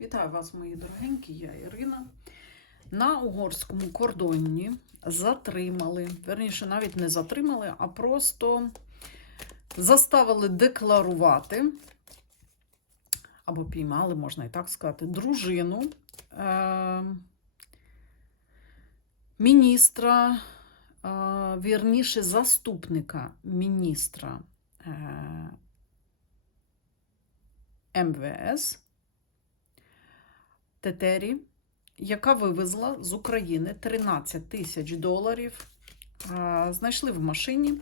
Вітаю вас, мої дорогенькі, я Ірина. На угорському кордоні затримали, верніше, навіть не затримали, а просто заставили декларувати, або піймали, можна і так сказати, дружину е- міністра, е- вірніше, заступника міністра е- МВС. Тетері, яка вивезла з України 13 тисяч доларів. Знайшли в машині.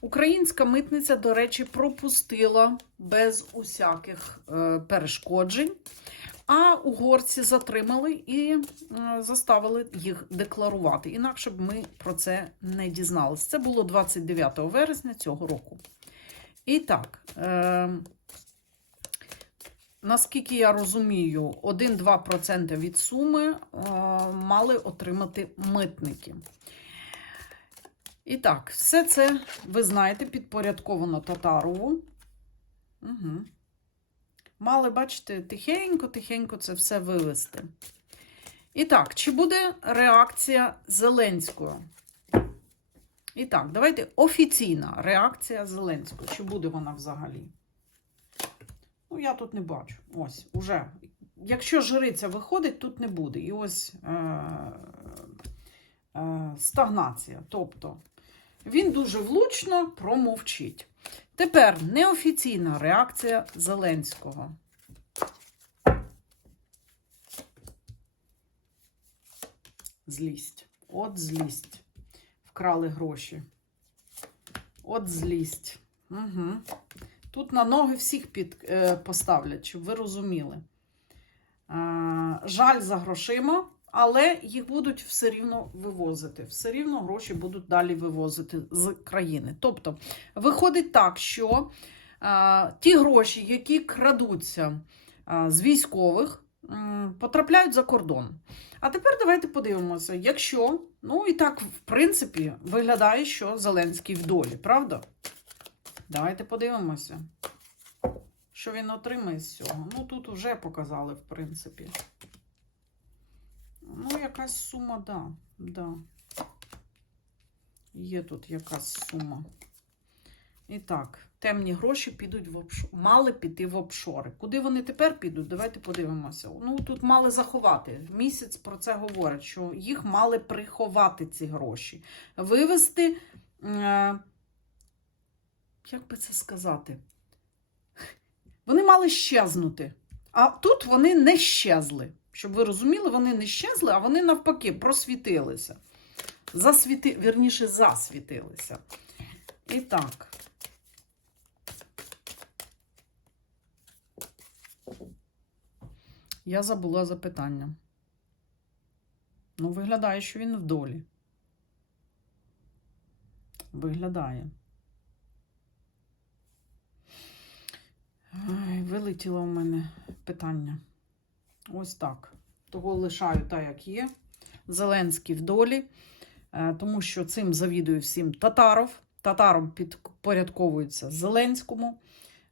Українська митниця, до речі, пропустила без усяких е, перешкоджень, а угорці затримали і е, заставили їх декларувати. Інакше б ми про це не дізналися. Це було 29 вересня цього року. І так. Наскільки я розумію, 1-2% від суми е, мали отримати митники. І так, все це, ви знаєте, підпорядковано Татарову. Угу. Мали, бачите, тихенько-тихенько це все вивести. І так, чи буде реакція Зеленського? І так, давайте офіційна реакція Зеленського. Чи буде вона взагалі? Ну, я тут не бачу. Ось, уже. Якщо жриця виходить, тут не буде. І ось е- е- стагнація. Тобто він дуже влучно промовчить. Тепер неофіційна реакція Зеленського. Злість. От злість. Вкрали гроші. От злість. Угу. Тут на ноги всіх під, е, поставлять, щоб ви розуміли. Е, жаль за грошима, але їх будуть все рівно вивозити. Все рівно гроші будуть далі вивозити з країни. Тобто, виходить так, що е, ті гроші, які крадуться е, з військових, потрапляють за кордон. А тепер давайте подивимося, якщо, ну і так, в принципі, виглядає, що Зеленський в долі, правда? Давайте подивимося, що він отримає з цього. Ну, тут вже показали, в принципі. Ну, якась сума, да, да. Є тут якась сума. І так, темні гроші підуть в обшор. Мали піти в обшори. Куди вони тепер підуть? Давайте подивимося. Ну, тут мали заховати. Місяць про це говорять, що їх мали приховати ці гроші. Вивести. Е як би це сказати? Вони мали щезнути. А тут вони не щезли. Щоб ви розуміли, вони не щезли, а вони навпаки просвітилися. Засвіти... Вірніше, засвітилися. І так. Я забула запитання. Ну, виглядає, що він в долі. Виглядає. Вилетіло в мене питання. Ось так. Того лишаю так, як є. Зеленський в долі, е, тому що цим завідує всім Татаров. Татаром підпорядковується Зеленському.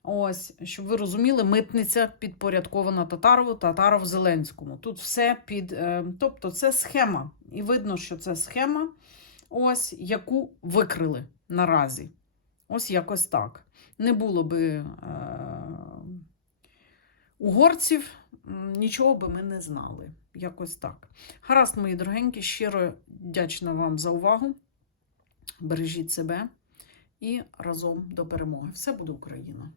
Ось, щоб ви розуміли, митниця підпорядкована Татарову, Татаров Зеленському. Тут все під. е, Тобто, це схема. І видно, що це схема, ось, яку викрили наразі. Ось якось так. Не було би е, угорців, нічого би ми не знали. Якось так. Гаразд, мої дорогенькі, щиро вдячна вам за увагу. Бережіть себе і разом до перемоги. Все буде Україна!